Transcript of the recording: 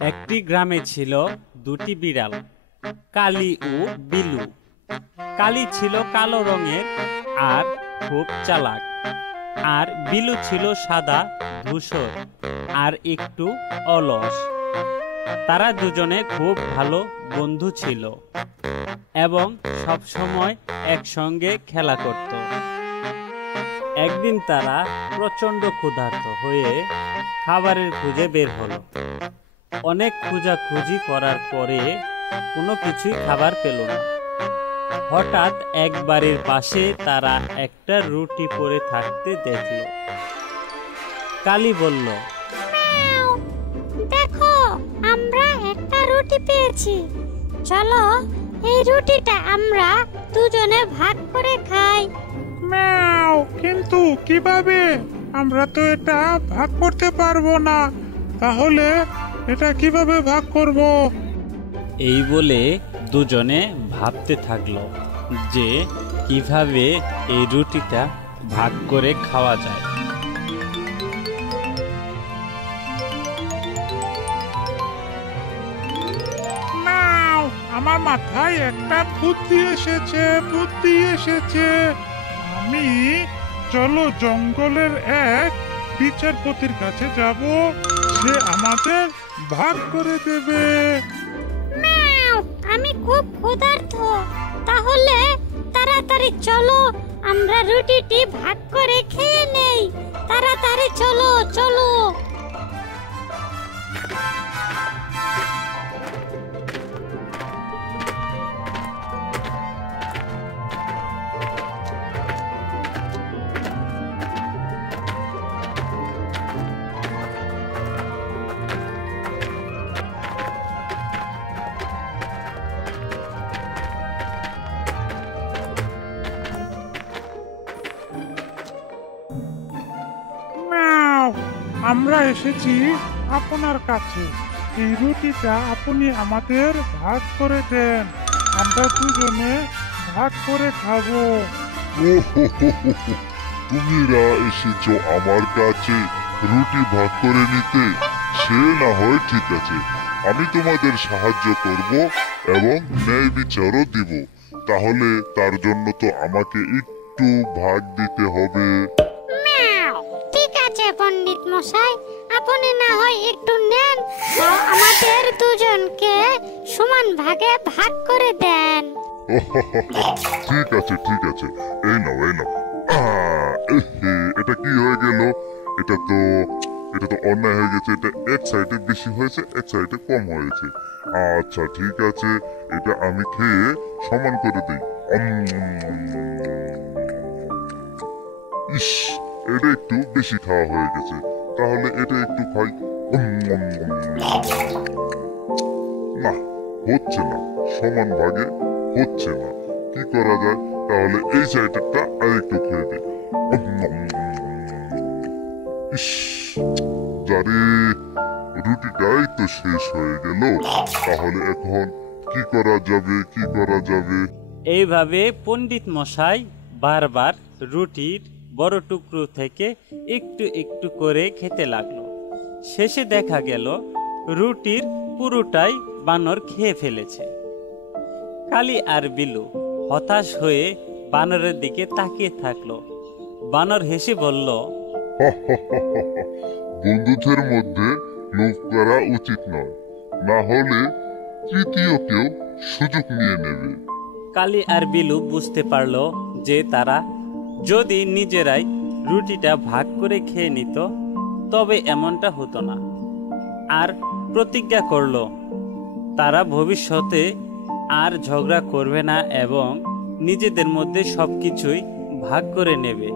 একটি গ্রামে ছিল দুটি বিড়াল, কালি ও বিলু। কালি ছিল কালো রঙের আর খুব চালাক, আর বিলু ছিল সাদা ধূসর আর একটু অলস। তারা দুজনে খুব ভালো বন্ধু ছিল এবং সব সময় একসঙ্গে খেলা করত। একদিন তারা প্রচণ্ড ক্ষুধার্ত হয়ে খাবারের খুঁজে বের হলো। অনেক খোঁজাখুঁজি করার পরে কোনো কিছুই খাবার পেল না। হঠাৎ এক বাড়ির পাশে তারা একটা রুটি পড়ে থাকতে দেখল। কালি বলল, দেখো, আমরা একটা রুটি পেয়েছি। চলো এই রুটিটা আমরা দুজনে ভাগ করে খাই। ম্যাও, কিন্তু কিভাবে? আমরা তো এটা ভাগ করতে পারবো না। তাহলে এটা কিভাবে ভাগ করব? এই বলে দুজনে ভাবতে থাকলো যে কিভাবে এই রুটিটা ভাগ করে খাওয়া যায়। ম্যাও, আমার মাথায় একটা বুদ্ধি এসেছে। আমি চলো জঙ্গলের এক বিচারপতির কাছে যাব, সে আমাদের ভাগ করে দেবে। ম্যাও, আমি খুব ক্ষুধার্ত। তাহলে তাড়াতাড়ি চলো, আমরা রুটিটি ভাগ করে খেয়ে নেই। তাড়াতাড়ি চলো চলো। আমরা এসেছি আপনার কাছে। এই রুটিটা আপনি আমাদের ভাগ করে দেন, আমরা দুজনে ভাগ করে খাবো। তুমিরা এসেছো আমার কাছে রুটি ভাগ করে নিতে। সে না হয় ঠিক আছে, আমি তোমাদের সাহায্য করব এবং ন্যায় বিচারও দিব। তাহলে তার জন্য তো আমাকে একটু ভাগ দিতে হবে। ঠিক আছে পণ্ডিত মশাই, আপনি না হয় একটু নেন, আমাদের দুজনকে সমান ভাগে ভাগ করে দেন। ঠিক আছে, এই নাও। এটা কি হয়ে গেল? এটা তো অন্যায় হয়ে গেছে। এটা এক সাইডে বেশি হয়েছে, এক সাইডে কম হয়েছে। আচ্ছা ঠিক আছে, এটা আমি খেয়ে সমান করে দিই। ইস, এটা একটু বেশি খাওয়া হয়ে গেছে, তাহলে এটা একটু খাই। না, হচ্ছে না, সমান ভাগে হচ্ছে না। কি করা যায়? তাহলে এই সাইডেরটা আর একটু খেয়ে দিই। ইস, যারে, রুটিটাই তো শেষ হয়ে গেল। তাহলে এখন কি করা যাবে? এইভাবে পণ্ডিত মশাই বারবার রুটির বড় টুকরো থেকে একটু একটু করে খেতে লাগলো। শেষে দেখা গেল রুটির পুরোটাই বানর খেয়ে ফেলেছে। কালি আর বিলু হতাশ হয়ে বানরের দিকে তাকিয়ে থাকলো। বানর হেসে বলল, বন্ধুদের মধ্যে লোভ করা উচিত নয়, না হলে তৃতীয় কেউ সুযোগ নিয়ে নেবে। কালি আর বিলু বুঝতে পারলো যে তারা যদি নিজেরাই রুটিটা ভাগ করে খেয়ে নিত তবে এমনটা হতো না। আর প্রতিজ্ঞা করলো তারা ভবিষ্যতে আর ঝগড়া করবে না এবং নিজেদের মধ্যে সবকিছুই ভাগ করে নেবে।